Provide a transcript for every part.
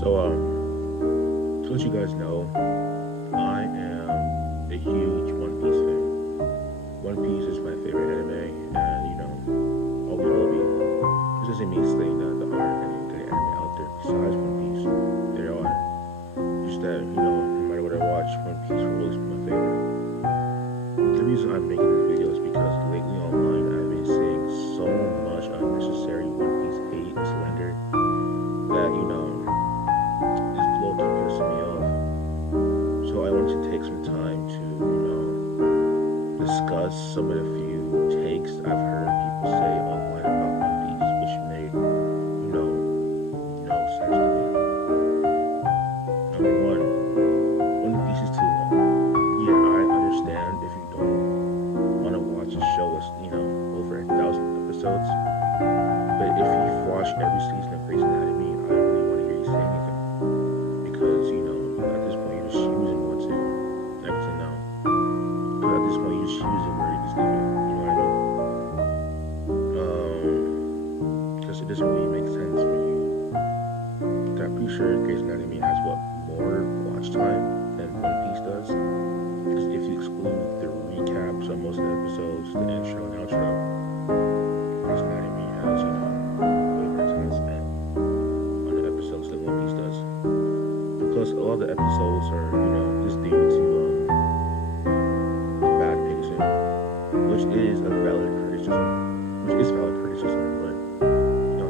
To let you guys know, I am a huge One Piece fan. One Piece is my favorite anime, and always will be. This isn't me saying that there aren't any good anime out there besides One Piece. There are. Just that, no matter what I watch, One Piece will always be my favorite. The reason I'm making this video is because lately online I've been seeing so much unnecessary One Piece hate and slander that, is low-key pissing me off. So I wanted to take some time to, discuss some of the few takes I've heard people say online about One Piece, which made, no sense to me. Number one, One Piece is too long. Yeah, I understand if you don't want to watch a show that's, over 1,000 episodes. But if you've watched every season of Grey's Anatomy, I don't really want to hear you say anything. Because, at this point you're just choosing what to next to know. But at this point you're just choosing where you just leave it. You know what I mean? Because it doesn't really make sense when I'm pretty sure Grey's Anatomy has more watch time than One Piece does. Because if you exclude the recaps on most of the episodes, the intro and outro, Grey's Anatomy has, way more time spent on the episodes than One Piece does. Because a lot of the episodes are, just due to bad pacing, which is valid criticism, but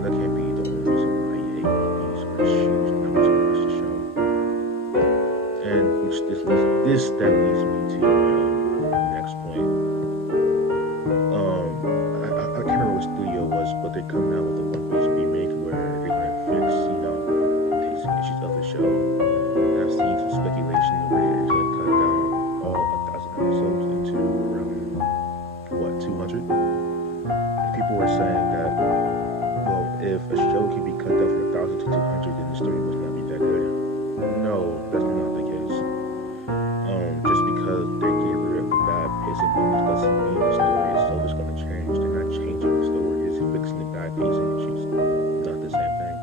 that can't be the only reason why you hate One Piece or choose not to watch the show. And this then leads me to the next point. I can't remember what studio it was, but they're coming out with a One Piece remake where they're gonna fix, pacing issues of the show. And I've seen some speculation where they're gonna cut down all 1,000 episodes into around 200. People were saying that, well, if a show can be cut down from 1,000 to 200, then the story must not be that good. No, that's not the case. Just because they get rid of the bad pacing moments doesn't mean the story itself is going to change. They're not changing the story; it's fixing the bad pacing issues. Not the same thing.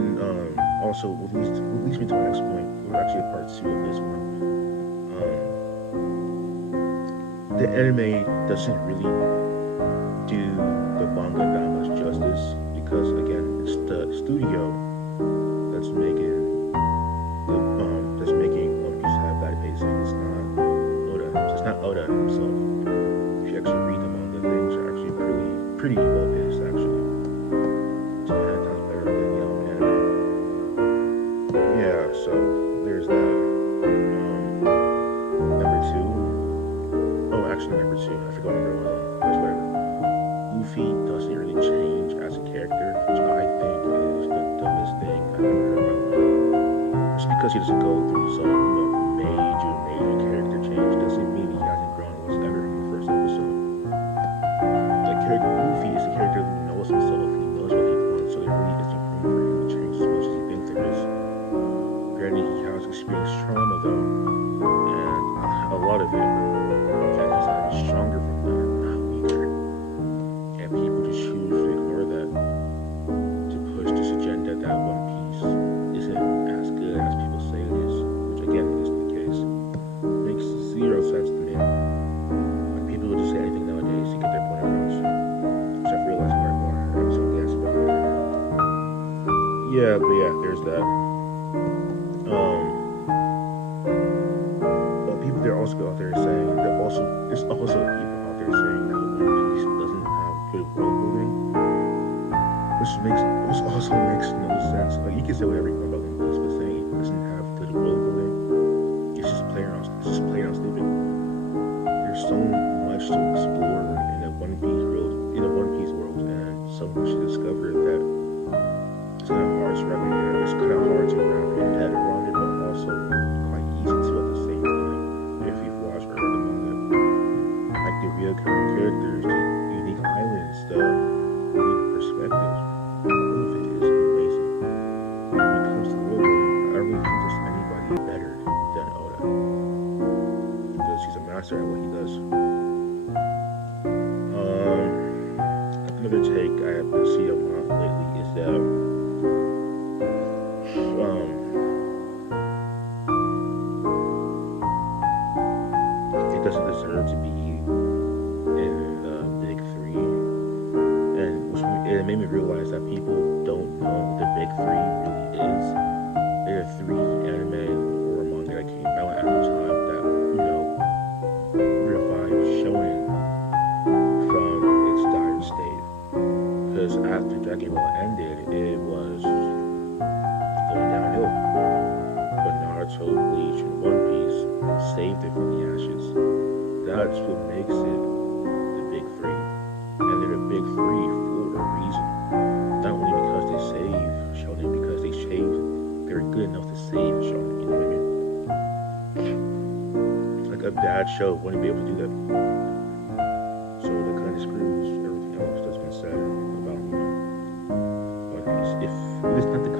And also, what leads me to my next point. We're actually a part 2 of this one. The anime doesn't really do the manga that much justice because, again, it's the studio that's making One Piece have bad pacing. It's not Oda. It's not Oda himself. If you actually read the manga, things are actually pretty well paced actually. 10 times better than anime. Yeah, so there's that. Number two. I forgot number 1. That's whatever. Luffy doesn't really change as a character, which I think is the dumbest thing I've ever heard in my life. Just because he doesn't go through some, major character change doesn't mean he hasn't grown whatsoever from the first episode. Luffy is a character who knows himself, he knows what he wants, so there really isn't room for him to change as much as he thinks there is. Granted, he has experienced trauma though, and a lot of it. Stronger from that, not weaker. And people just choose to ignore that to push this agenda that One Piece isn't as good as people say it is, which again isn't the case. It makes zero sense to me. Like people will just say anything nowadays to get their point across, which I've realized more and more every single day I spend on it. There's that. People they're also out there saying that there's also people out there saying that One Piece doesn't have good world building, which also makes no sense. Like you can say whatever you want about One Piece, but saying it doesn't have good world building, it's just playing around stupid. There's so much to explore in a One Piece world, and so much to discover that it's kind of hard to wrap your head around it, but also quite easy to at the same time. If you've watched or read the manga, like the reoccurring characters, the unique islands, the unique perspectives, all of it is amazing. When it comes to world building, I don't really think there's anybody better than Oda, because he's a master at what he does. Another take I have been seeing a lot lately is that big three really is. There are three anime or manga that came out at the time that, revived shonen from its dire state. Because after Dragon Ball ended, it was going downhill. But Naruto, Bleach, and One Piece saved it from the ashes. That's what makes it the big three. And they're the big three for a reason. Not only because they save shonen, because they're good enough to save shonen, you know what I mean? Like a bad show wouldn't be able to do that. So that kind of screws everything else that's been said about, One Piece. If it's not the